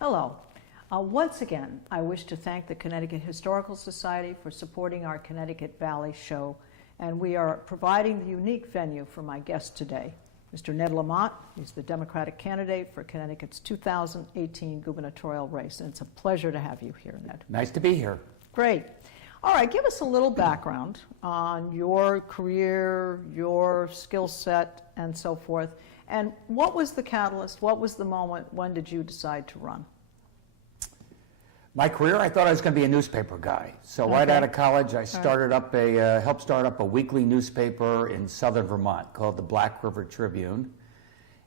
Hello. Once again, I wish to thank the Connecticut Historical Society for supporting our Connecticut Valley show, and we are providing the unique venue for my guest today, Mr. Ned Lamont. He's the Democratic candidate for Connecticut's 2018 gubernatorial race, and it's a pleasure to have you here, Ned. Nice to be here. Great. All right, give us a little background on your career, your skill set, and so forth. And what was the catalyst? What was the moment? When did you decide to run? My career, I thought I was going to be a newspaper guy. So right out of college, I started up helped start up a weekly newspaper in southern Vermont called the Black River Tribune.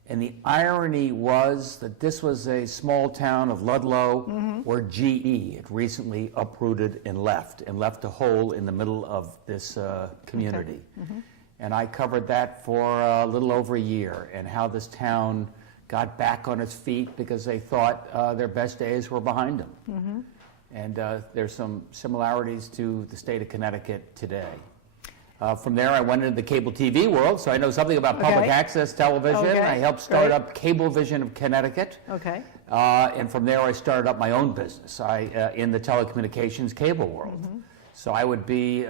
And the irony was that this was a small town of Ludlow where GE had recently uprooted and left a hole in the middle of this community. And I covered that for a little over a year, and how this town got back on its feet because they thought their best days were behind them. And there's some similarities to the state of Connecticut today. From there, I went into the cable TV world, so I know something about public access television. I helped start up Cablevision of Connecticut. And from there, I started up my own business in the telecommunications cable world. So I would be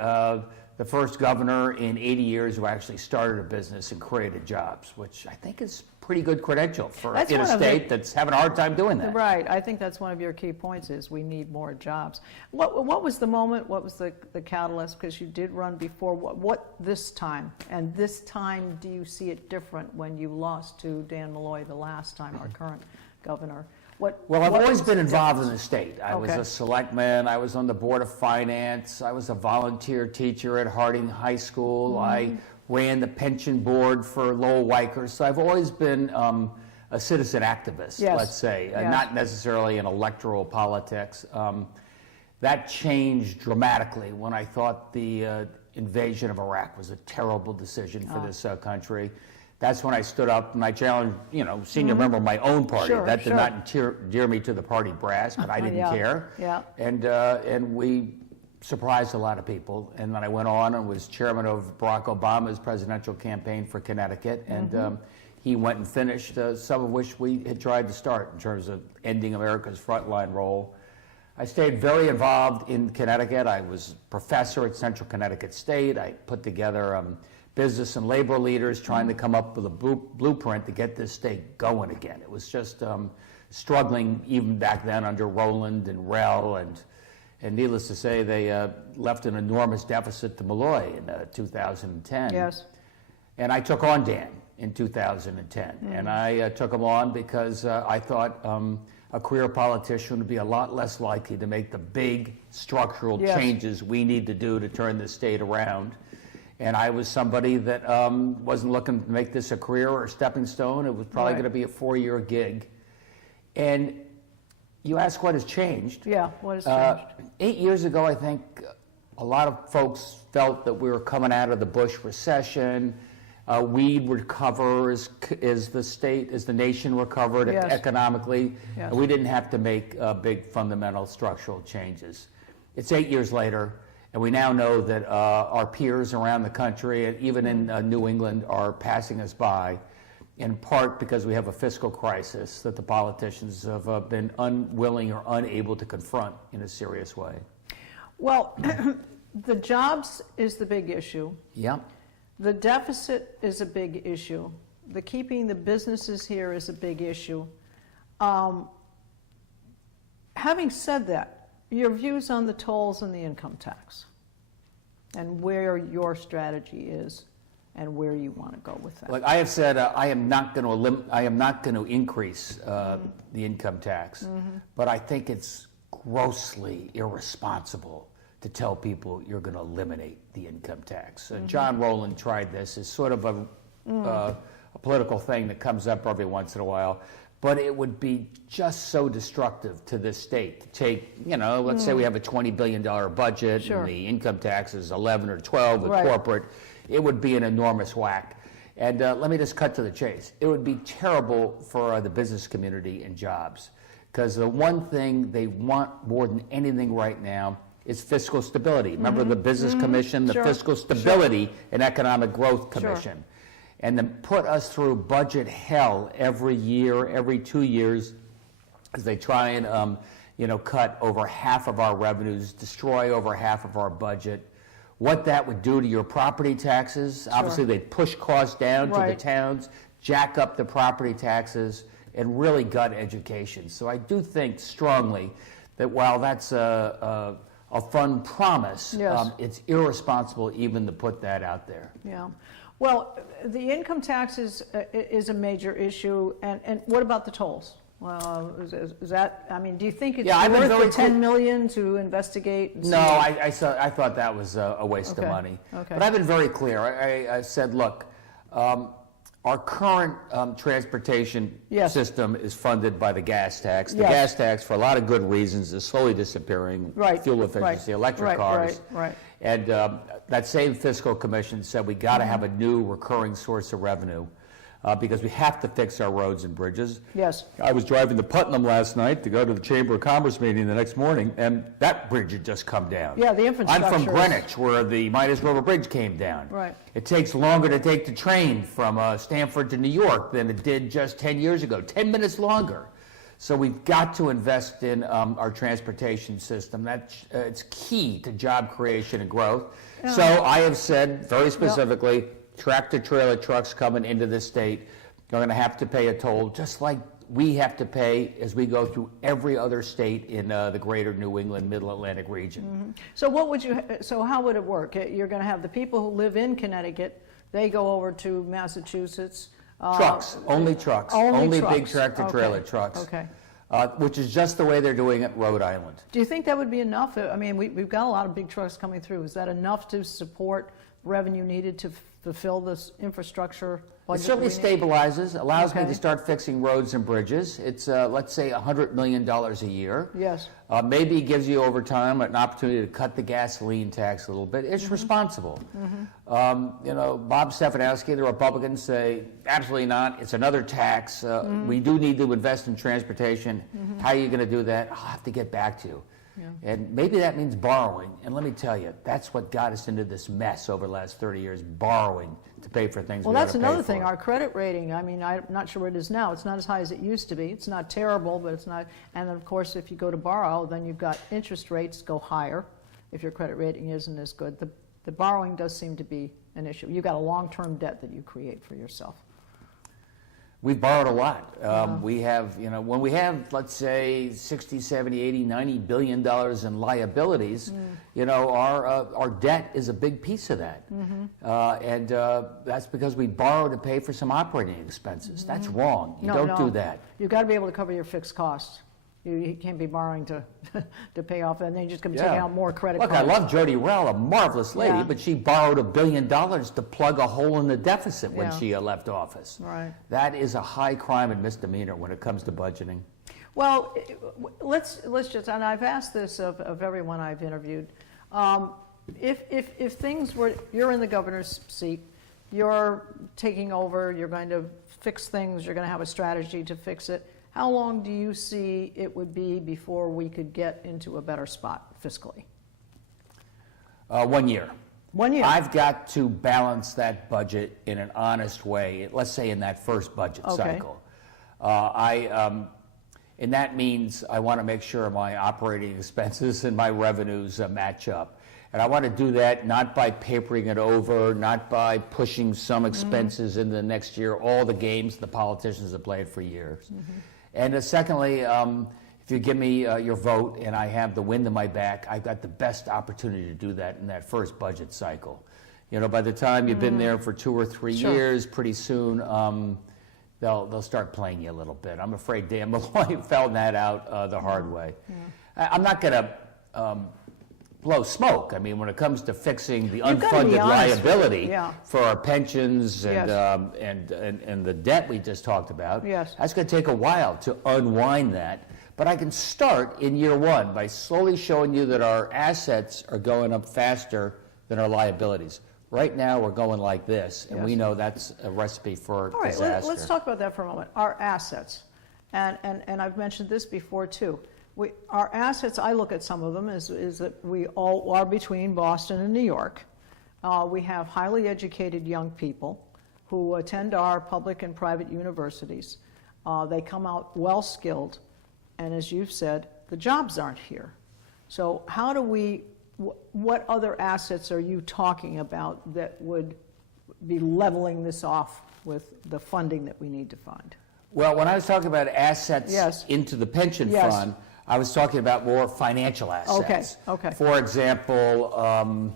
the first governor in 80 years who actually started a business and created jobs, which I think is pretty good credential for in a state that's having a hard time doing that. Right. I think that's one of your key points is we need more jobs. What was the moment? What was the catalyst? Because you did run before. What this time? And this time, do you see it different when you lost to Dan Malloy the last time, our current governor? Well, I've always been involved in the state. I was a selectman. I was on the Board of Finance. I was a volunteer teacher at Harding High School. I ran the pension board for Lowell Weicker. So I've always been a citizen activist, let's say, not necessarily in electoral politics. That changed dramatically when I thought the invasion of Iraq was a terrible decision for this country. That's when I stood up and I challenged, senior member of my own party. That did not endear me to the party brass, but I didn't care. And we surprised a lot of people. And then I went on and was chairman of Barack Obama's presidential campaign for Connecticut. And he went and finished some of which we had tried to start in terms of ending America's frontline role. I stayed very involved in Connecticut. I was professor at Central Connecticut State. I put together business and labor leaders trying to come up with a blueprint to get this state going again. It was just struggling even back then under Rowland and Rell, and needless to say, they left an enormous deficit to Malloy in 2010. And I took on Dan in 2010, and I took him on because I thought a career politician would be a lot less likely to make the big structural changes we need to do to turn the state around. And I was somebody that wasn't looking to make this a career or a stepping stone. It was probably going to be a 4-year gig. And you ask what has changed. What has changed? 8 years ago, I think a lot of folks felt that we were coming out of the Bush recession. We'd recover as the nation recovered economically. And we didn't have to make big fundamental structural changes. It's 8 years later. And we now know that our peers around the country, and even in New England, are passing us by, in part because we have a fiscal crisis that the politicians have been unwilling or unable to confront in a serious way. Well, the jobs is the big issue. The deficit is a big issue. The keeping the businesses here is a big issue. Having said that, your views on the tolls and the income tax, and where your strategy is, and where you want to go with that. Like I have said, I am not going to increase the income tax, but I think it's grossly irresponsible to tell people you're going to eliminate the income tax. John Rowland tried this as sort of a political thing that comes up every once in a while. But it would be just so destructive to this state to take, let's say we have a $20 billion budget and the income tax is 11 or 12 with corporate. It would be an enormous whack. And let me just cut to the chase. It would be terrible for the business community and jobs, because the one thing they want more than anything right now is fiscal stability. Remember the Business Commission, the Fiscal Stability and Economic Growth Commission. And then put us through budget hell every year, every 2 years, as they try and cut over half of our revenues, destroy over half of our budget. What that would do to your property taxes, obviously they'd push costs down to the towns, jack up the property taxes, and really gut education. So I do think strongly that while that's a fun promise, it's irresponsible even to put that out there. Yeah. Well, the income tax is a major issue, and what about the tolls? Is that, I mean, do you think it's worth the $10 million to investigate? No, I thought that was a waste of money. Okay. But I've been very clear. I said, look, our current transportation system is funded by the gas tax. The gas tax, for a lot of good reasons, is slowly disappearing. Fuel efficiency, electric cars. And that same fiscal commission said we got to have a new recurring source of revenue because we have to fix our roads and bridges. Yes. I was driving to Putnam last night to go to the Chamber of Commerce meeting the next morning, and that bridge had just come down. Yeah, the infrastructure. I'm from Greenwich, where the Midas River Bridge came down. Right. It takes longer to take the train from Stamford to New York than it did just 10 years ago, 10 minutes longer. So we've got to invest in our transportation system. It's key to job creation and growth. So I have said very specifically, tractor-trailer trucks coming into this state are going to have to pay a toll, just like we have to pay as we go through every other state in the greater New England, Middle Atlantic region. So how would it work? You're going to have the people who live in Connecticut, they go over to Massachusetts. Trucks, only trucks, only trucks. big tractor-trailer trucks. Okay. Which is just the way they're doing it at Rhode Island. Do you think that would be enough? I mean, we've got a lot of big trucks coming through. Is that enough to support revenue needed to fulfill this infrastructure budget? It certainly stabilizes, allows me to start fixing roads and bridges. It's, let's say, $100 million a year. Yes. Maybe it gives you over time an opportunity to cut the gasoline tax a little bit. It's responsible. Bob Stefanowski, the Republicans, say, absolutely not. It's another tax. We do need to invest in transportation. How are you going to do that? I'll have to get back to you. Yeah. And maybe that means borrowing. And let me tell you, that's what got us into this mess over the last 30 years, borrowing to pay for things we that's another thing, our credit rating. I mean, I'm not sure what it is now. It's not as high as it used to be. It's not terrible, but it's not. And then, of course, if you go to borrow, then you've got interest rates go higher if your credit rating isn't as good. The borrowing does seem to be an issue. You've got a long-term debt that you create for yourself. We've borrowed a lot. We have, when we have, let's say, 60, 70, 80, 90 billion dollars in liabilities, our debt is a big piece of that. And that's because we borrow to pay for some operating expenses. That's wrong. You don't do that. You've got to be able to cover your fixed costs. You can't be borrowing to pay off, and then you're just going to be taking out more credit cards. Look, I love Jody Rell, a marvelous lady, but she borrowed $1 billion to plug a hole in the deficit when she left office. Right. That is a high crime and misdemeanor when it comes to budgeting. Well, let's just, and I've asked this of everyone I've interviewed, if things were, you're in the governor's seat, you're taking over, you're going to fix things, you're going to have a strategy to fix it. How long do you see it would be before we could get into a better spot fiscally? 1 year. 1 year. I've got to balance that budget in an honest way, let's say in that first budget cycle. And that means I want to make sure my operating expenses and my revenues match up. And I want to do that not by papering it over, not by pushing some expenses into the next year, all the games the politicians have played for years. And secondly, if you give me your vote and I have the wind in my back, I've got the best opportunity to do that in that first budget cycle. By the time you've been there for 2 or 3 years, pretty soon they'll start playing you a little bit. I'm afraid Dan Malloy found that out the hard way. I'm not going to blow smoke. I mean, when it comes to fixing the unfunded liability for our pensions and the debt we just talked about, that's going to take a while to unwind that. But I can start in year one by slowly showing you that our assets are going up faster than our liabilities. Right now, we're going like this, and we know that's a recipe for disaster. All right, let's talk about that for a moment. Our assets, and I've mentioned this before too. Our assets, I look at some of them, is that we all are between Boston and New York. We have highly educated young people who attend our public and private universities. They come out well-skilled. and as you've said, the jobs aren't here. So how do we, what other assets are you talking about that would be leveling this off with the funding that we need to fund? Well, when I was talking about assets Yes. into the pension Yes. fund, I was talking about more financial assets. Okay. For example,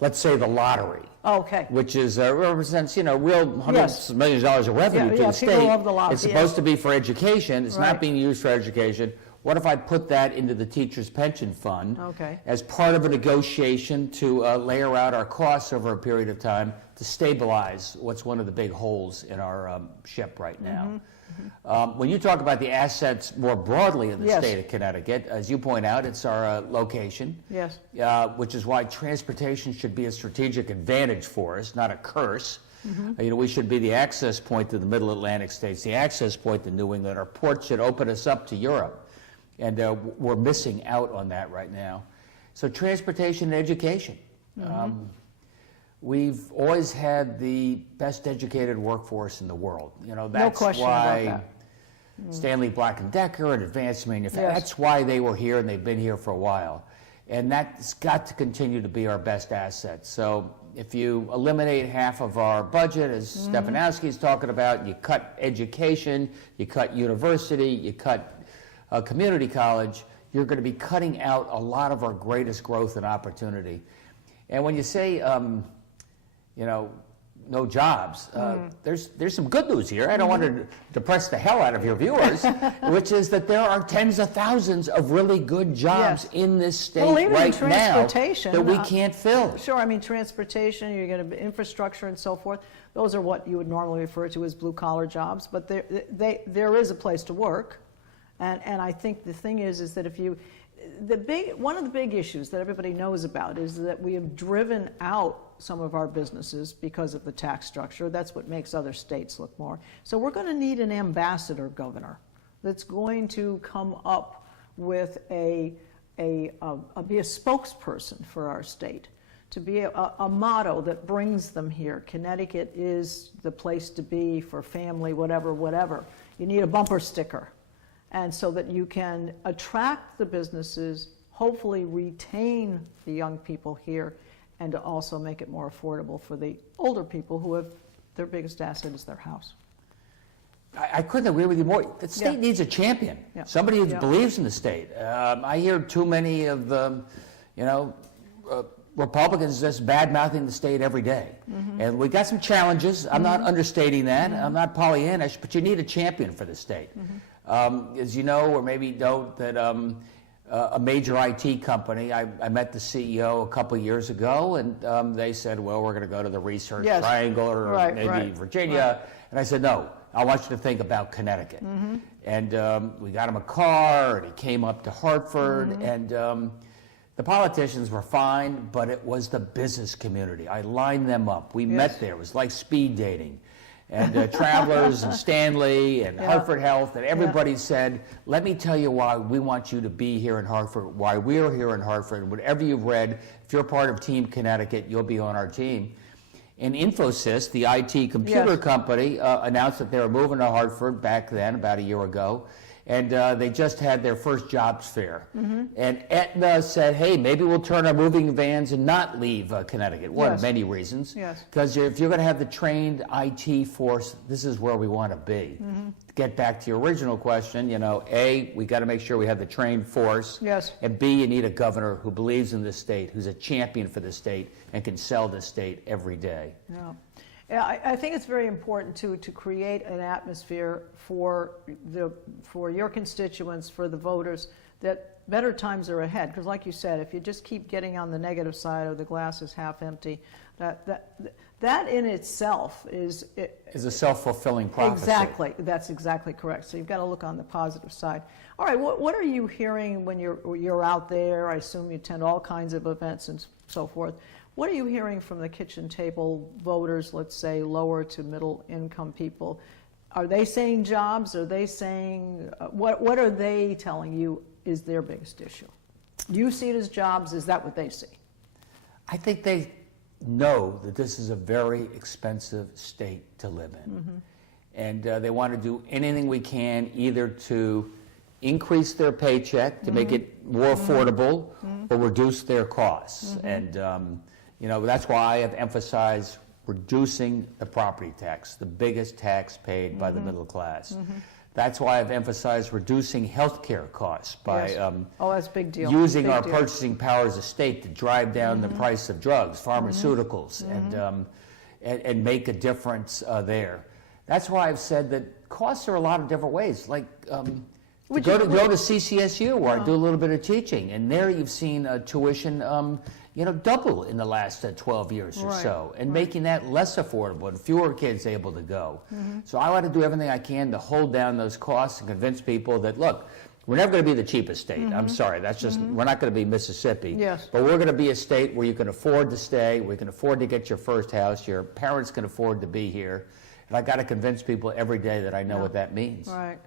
let's say the lottery. Okay. Which is represents, real hundreds of millions of dollars of revenue to the people state. love the lottery. It's supposed to be for education. It's Right. not being used for education. What if I put that into the teacher's pension fund Okay. as part of a negotiation to layer out our costs over a period of time to stabilize what's one of the big holes in our ship right now? When you talk about the assets more broadly in the Yes. state of Connecticut, as you point out, it's our location. Yes. Which is why transportation should be a strategic advantage for us, not a curse. We should be the access point to the Middle Atlantic states, the access point to New England. Our ports should open us up to Europe, and we're missing out on that right now. So transportation and education. We've always had the best educated workforce in the world. That's question why about that. Stanley Black & Decker and Advanced Manufacturing, Yes. that's why they were here and they've been here for a while. And that's got to continue to be our best asset. So if you eliminate half of our budget, as Stefanowski's talking about, you cut education, you cut university, you cut community college, you're going to be cutting out a lot of our greatest growth and opportunity. And when you say, no jobs. There's some good news here. I don't want to depress the hell out of your viewers, which is that there are tens of thousands of really good jobs Yes. in this state Well, even in right now transportation, that we can't fill. Sure, I mean, transportation, you're going to infrastructure and so forth. Those are what you would normally refer to as blue-collar jobs, but there is a place to work. And I think the thing is that if you, one of the big issues that everybody knows about is that we have driven out some of our businesses because of the tax structure. That's what makes other states look more. So we're going to need an ambassador governor that's going to come up with be a spokesperson for our state, to be a motto that brings them here. Connecticut is the place to be for family, whatever. You need a bumper sticker. And so that you can attract the businesses, hopefully retain the young people here, and to also make it more affordable for the older people who have their biggest asset is their house. I couldn't agree with you more. The state needs a champion, somebody who believes in the state. I hear too many of the, Republicans just bad-mouthing the state every day. And we got some challenges. I'm not understating that. I'm not Pollyannish, but you need a champion for the state. As you know, or maybe don't, that a major IT company, I met the CEO a couple years ago, and they said, well, we're going to go to the Research Triangle or maybe Virginia. And I said, no, I want you to think about Connecticut. And we got him a car, and he came up to Hartford, and the politicians were fine, but it was the business community. I lined them up. We met there. It was like speed dating. And Travelers and Stanley and Hartford Health, and everybody said, let me tell you why we want you to be here in Hartford, why we're here in Hartford, and whatever you've read, if you're part of Team Connecticut, you'll be on our team. And Infosys, the IT computer company, announced that they were moving to Hartford back then, about a year ago, and they just had their first jobs fair. And Aetna said, hey, maybe we'll turn our moving vans and not leave Connecticut. One of many reasons. Because if you're going to have the trained IT force, this is where we want to be. To get back to your original question, A, we got to make sure we have the trained force. And B, you need a governor who believes in this state, who's a champion for the state, and can sell this state every day. Yeah, I think it's very important to create an atmosphere for your constituents, for the voters, that better times are ahead. Because like you said, if you just keep getting on the negative side of the glass is half empty, that in itself is a self-fulfilling prophecy. Exactly, that's exactly correct. So you've got to look on the positive side. All right, what are you hearing when you're out there? I assume you attend all kinds of events and so forth. What are you hearing from the kitchen table voters, let's say lower to middle income people? Are they saying jobs? Are they saying, what are they telling you is their biggest issue? Do you see it as jobs? Is that what they see? I think they know that this is a very expensive state to live in. And they want to do anything we can either to increase their paycheck to make it more affordable or reduce their costs. And, that's why I have emphasized reducing the property tax, the biggest tax paid by the middle class. That's why I've emphasized reducing health care costs by that's a big deal. using Big our deal. purchasing power as a state to drive down the price of drugs, pharmaceuticals, and make a difference there. That's why I've said that costs are a lot of different ways. Like go to CCSU, where I do a little bit of teaching, and there you've seen tuition double in the last 12 years or so, and making that less affordable and fewer kids able to go. So I want to do everything I can to hold down those costs and convince people that, look, we're never going to be the cheapest state. I'm sorry, that's just, we're not going to be Mississippi. Yes. But we're going to be a state where you can afford to stay, where you can afford to get your first house, your parents can afford to be here. And I got to convince people every day that I know what that means. Right.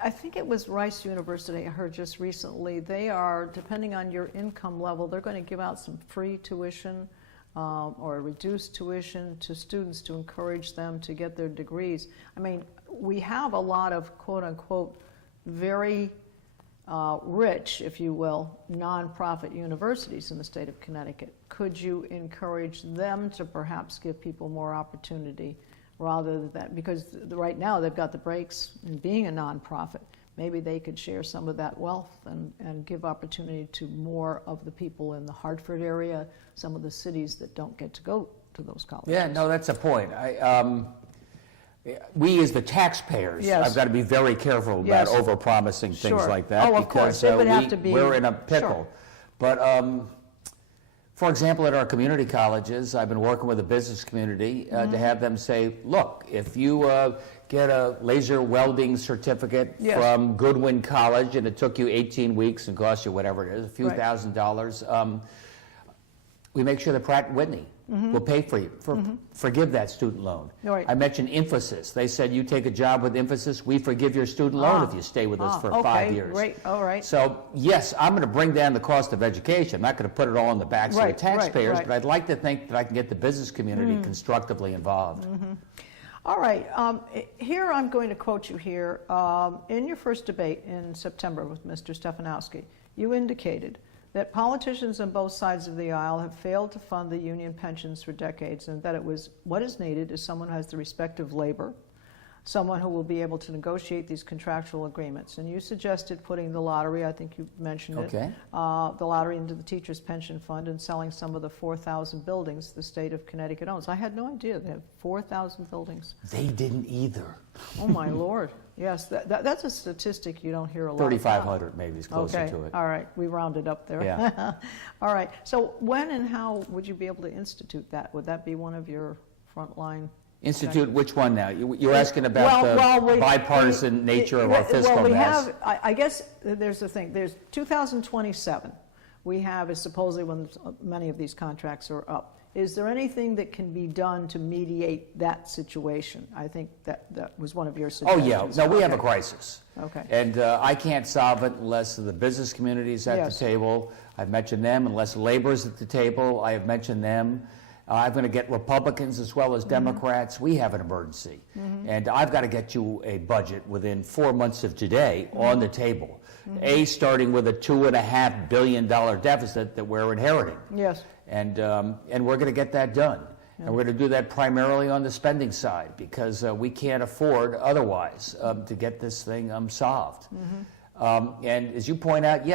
I think it was Rice University, I heard just recently, they are, depending on your income level, they're going to give out some free tuition or reduced tuition to students to encourage them to get their degrees. I mean, we have a lot of quote-unquote very rich, if you will, nonprofit universities in the state of Connecticut. Could you encourage them to perhaps give people more opportunity rather than that? Because right now they've got the breaks in being a nonprofit. Maybe they could share some of that wealth and give opportunity to more of the people in the Hartford area, some of the cities that don't get to go to those colleges. Yeah, no, that's a point. We as the taxpayers, I've got to be very careful about overpromising things like that, of course. It would have to be, we're in a pickle. But for example, at our community colleges, I've been working with the business community to have them say, look, if you get a laser welding certificate from Goodwin College and it took you 18 weeks and cost you whatever it is, a few $1,000s, we make sure that Pratt & Whitney will pay for you, forgive that student loan. I mentioned Infosys. They said, you take a job with Infosys, we forgive your student loan if you stay with us for 5 years. Great. All right. So, yes, I'm going to bring down the cost of education. I'm not going to put it all on the backs of the taxpayers, but I'd like to think that I can get the business community constructively involved. All right. Here I'm going to quote you here. In your first debate in September with Mr. Stefanowski, you indicated that politicians on both sides of the aisle have failed to fund the union pensions for decades, and that what is needed is someone who has the respect of labor, someone who will be able to negotiate these contractual agreements. And you suggested putting the lottery, I think you mentioned it, the lottery into the teachers' pension fund and selling some of the 4,000 buildings the state of Connecticut owns. I had no idea they have 4,000 buildings. They didn't either. Oh, my Lord. Yes, that's a statistic you don't hear a lot about. 3,500 maybe is closer to it. All right, we rounded up there. Yeah. All right, so when and how would you be able to institute that? Would that be one of your frontline? Institute which one now? You're asking about the bipartisan nature of our fiscal mess. I guess there's the thing. There's 2027. We have is supposedly when many of these contracts are up. Is there anything that can be done to mediate that situation? I think that was one of your suggestions. Oh, yeah. No, we have a crisis. Okay. And I can't solve it unless the business community is at the table. I've mentioned them. Unless labor's at the table, I have mentioned them. I'm going to get Republicans as well as Democrats. We have an emergency. And I've got to get you a budget within 4 months of today on the table. Starting with a $2.5 billion deficit that we're inheriting. Yes. And we're going to get that done. And we're going to do that primarily on the spending side because we can't afford otherwise to get this thing solved. And as you point out,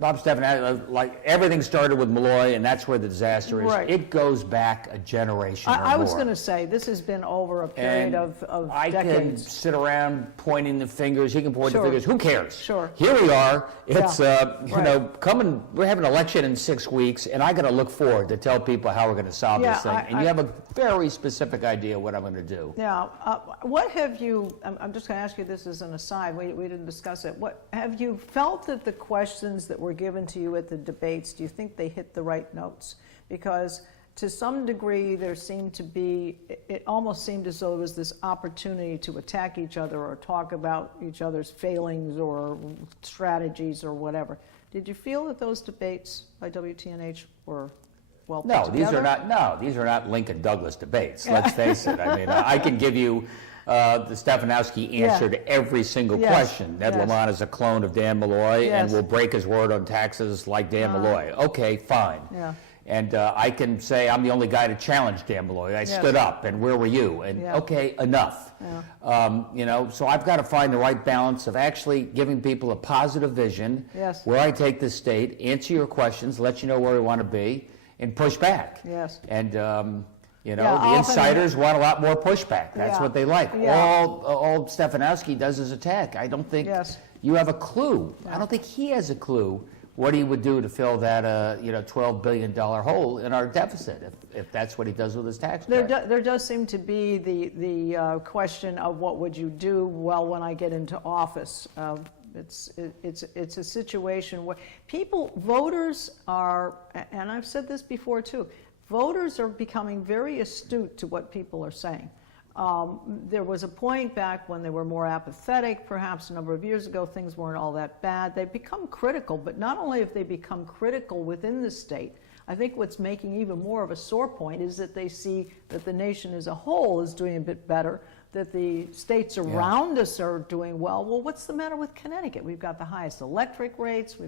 Bob Stefanowski, like everything started with Malloy, and that's where the disaster is. Right. It goes back a generation or more. I was going to say, this has been over a period of I decades. can sit around pointing the fingers. He can point the fingers. Who cares? Sure. Here we are. It's, we're having an election in 6 weeks, and I got to look forward to tell people how we're going to solve this thing. And you have a very specific idea what I'm going to do. Yeah. What have you, I'm just going to ask you this as an aside. We didn't discuss it. What have you felt that the questions that were given to you at the debates, do you think they hit the right notes? Because to some degree there seemed to be, it almost seemed as though there was this opportunity to attack each other or talk about each other's failings or strategies or whatever. Did you feel that those debates by WTNH were well put together? These are not Lincoln Douglas debates. Let's face it. I mean, I can give you the Stefanowski answered every single question. Ned Lamont is a clone of Dan Malloy and will break his word on taxes like Dan Malloy. Okay, fine. Yeah. And I can say I'm the only guy to challenge Dan Malloy. I stood up, and where were you? And okay, enough. You know, so I've got to find the right balance of actually giving people a positive vision where I take the state, answer your questions, let you know where we want to be, and push back. Yes. And you know, the insiders want a lot more pushback. That's what they like. All Stefanowski does is attack. I don't think you have a clue. I don't think he has a clue what he would do to fill that, you know, $12 billion hole in our deficit if that's what he does with his tax cut. There does seem to be the question of what would you do, well, when I get into office. It's a situation where voters are, and I've said this before too, voters are becoming very astute to what people are saying. There was a point back when they were more apathetic, perhaps a number of years ago, things weren't all that bad. They've become critical, but not only have they become critical within the state, I think what's making even more of a sore point is that they see that the nation as a whole is doing a bit better, that the states around us are doing well. Well, what's the matter with Connecticut? We've got the highest electric rates,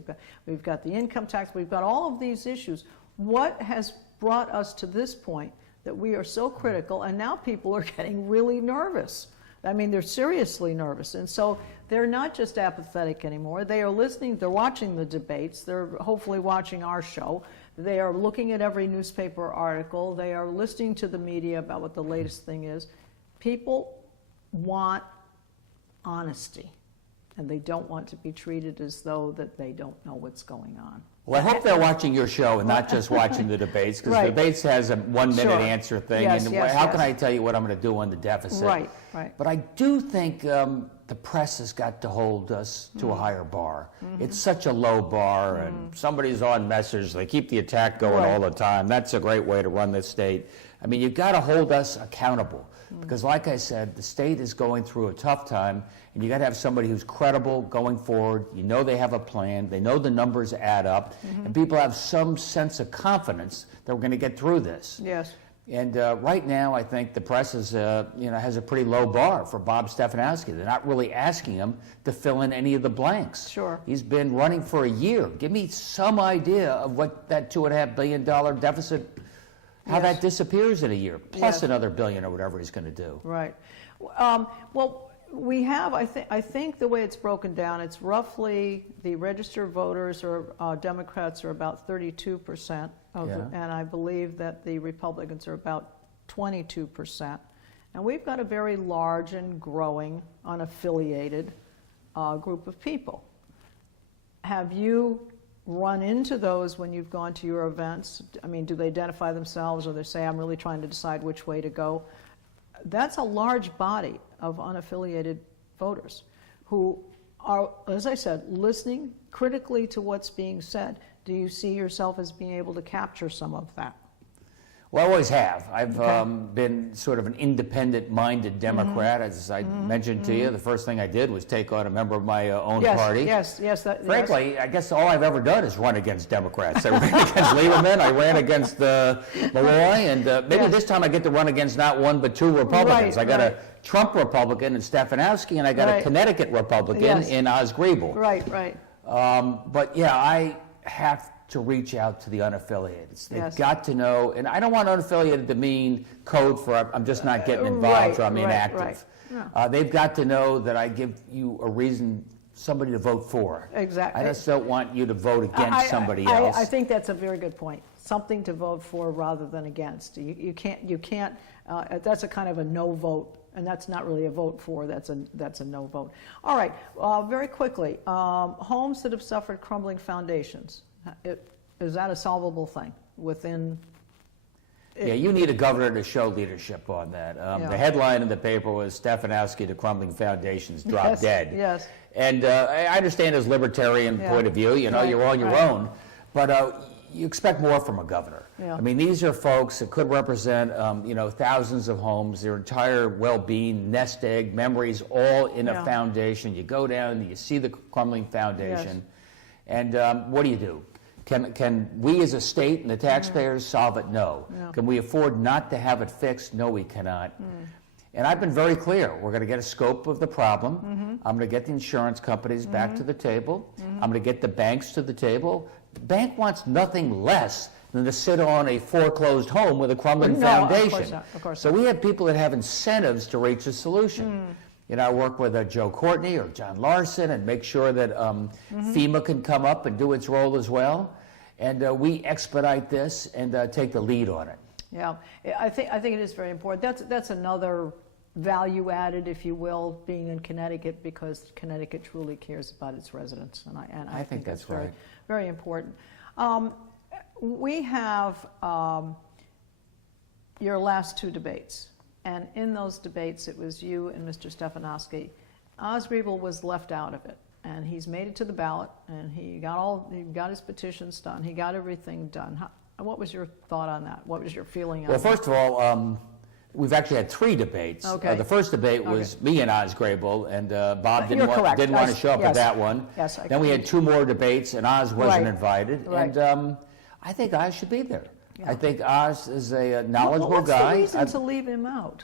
we've got the income tax, we've got all of these issues. What has brought us to this point that we are so critical, and now people are getting really nervous? I mean, they're seriously nervous. And so they're not just apathetic anymore. They are listening, they're watching the debates, they're hopefully watching our show. They are looking at every newspaper article. They are listening to the media about what the latest thing is. People want honesty, and they don't want to be treated as though that they don't know what's going on. Well, I hope they're watching your show and not just watching the debates, because the debates has a 1 minute answer thing, and how can I tell you what I'm going to do on the deficit? Right. But I do think the press has got to hold us to a higher bar. It's such a low bar, and somebody's on message. They keep the attack going all the time. That's a great way to run this state. I mean, you've got to hold us accountable, because like I said, the state is going through a tough time, and you got to have somebody who's credible going forward. You know they have a plan. They know the numbers add up, and people have some sense of confidence that we're going to get through this. Yes. And right now, I think the press is, you know, has a pretty low bar for Bob Stefanowski. They're not really asking him to fill in any of the blanks. Sure. He's been running for a year. Give me some idea of what that $2.5 billion deficit, how that disappears in a year, plus another billion or whatever he's going to do. Right. Well, we have, I think the way it's broken down, it's roughly the registered voters or Democrats are about 32%. And I believe that the Republicans are about 22%. And we've got a very large and growing unaffiliated group of people. Have you run into those when you've gone to your events? I mean, do they identify themselves, or they say, I'm really trying to decide which way to go? That's a large body of unaffiliated voters who are, as I said, listening critically to what's being said. Do you see yourself as being able to capture some of that? Well, I always have. I've been sort of an independent-minded Democrat. As I mentioned to you, the first thing I did was take on a member of my own party. Frankly, I guess all I've ever done is run against Democrats. I ran against Lieberman, I ran against Malloy, and maybe this time I get to run against not one but two Republicans. I got a Trump Republican in Stefanowski, and I got a Connecticut Republican in Oz Griebel. But yeah, I have to reach out to the unaffiliated. They've got to know, and I don't want unaffiliated to mean code for I'm just not getting involved or I'm inactive. They've got to know that I give you a reason, somebody to vote for. Exactly. I just don't want you to vote against somebody else. I think that's a very good point. Something to vote for rather than against. You can't. That's a kind of a no vote. And that's not really a vote for, that's a no vote. All right, very quickly, homes that have suffered crumbling foundations, is that a solvable thing within? Yeah, you need a governor to show leadership on that. The headline in the paper was Stefanowski to crumbling foundations drop dead. Yes. And I understand his libertarian point of view, you know, you're on your own, but you expect more from a governor. I mean, these are folks that could represent, you know, thousands of homes, their entire well-being, nest egg, memories, all in a foundation. You go down, you see the crumbling foundation, and what do? Can we as a state and the taxpayers solve it? No. Can we afford not to have it fixed? No, we cannot. And I've been very clear. We're going to get a scope of the problem. I'm going to get the insurance companies back to the table. I'm going to get the banks to the table. The bank wants nothing less than to sit on a foreclosed home with a crumbling foundation. Of course not. Of course so we have people that have incentives to reach a solution. You know, I work with Joe Courtney or John Larson and make sure that FEMA can come up and do its role as well. And we expedite this and take the lead on it. Yeah, I think it is very important. That's another value added, if you will, being in Connecticut, because Connecticut truly cares about its residents, and I think that's right. very important. We have your last two debates, and in those debates it was you and Mr. Stefanowski. Osgreble was left out of it, and he's made it to the ballot, and he got his petitions done. He got everything done. What was your thought on that? What was your feeling on that? Well, first of all, we've actually had 3 debates. Okay. The first debate was me and Osgreble, and Bob didn't want to show up yes. at that one. Yes, then we had 2 more debates, and Oz wasn't invited. Right. And I think Oz should be there. Yeah. I think Oz is a knowledgeable guy. What's the reason to leave him out?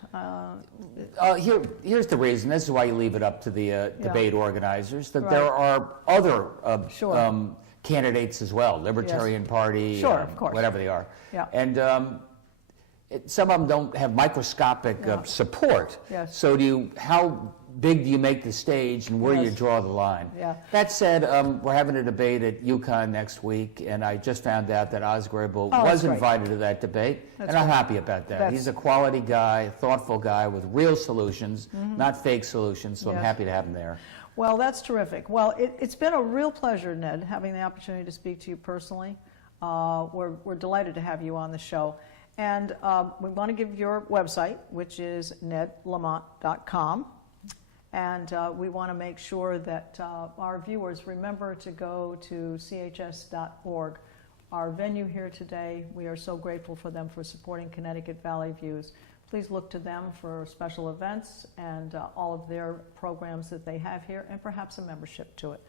Here's the reason. This is why you leave it up to the debate organizers, that there are other candidates as well, Libertarian Party, of course. whatever they are. Yeah. And some of them don't have microscopic support. Yes. So how big do you make the stage, and where do you draw the line? Yeah. That said, we're having a debate at UConn next week, and I just found out that Osgreble was invited to that debate, and I'm happy about that. He's a quality guy, a thoughtful guy with real solutions, not fake solutions, so I'm happy to have him there. Well, that's terrific. Well, it's been a real pleasure, Ned, having the opportunity to speak to you personally. We're delighted to have you on the show. And we want to give your website, which is nedlamont.com. And we want to make sure that our viewers remember to go to chs.org. Our venue here today, we are so grateful for them for supporting Connecticut Valley Views. Please look to them for special events and all of their programs that they have here, and perhaps a membership to it.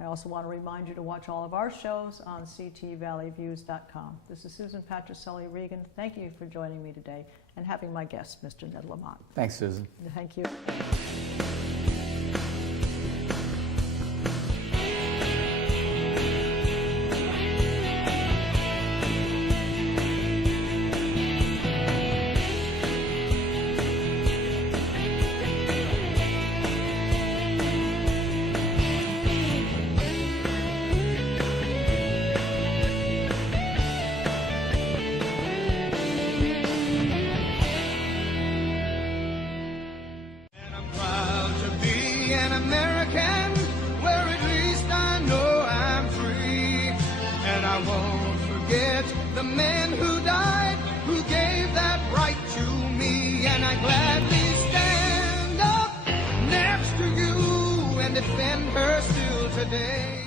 I also want to remind you to watch all of our shows on ctvalleyviews.com. This is Susan Patricelli-Regan. Thank you for joining me today and having my guest, Mr. Ned Lamont. Thanks, Susan. Thank you. The men who died, who gave that right to me, and I gladly stand up next to you and defend her still today.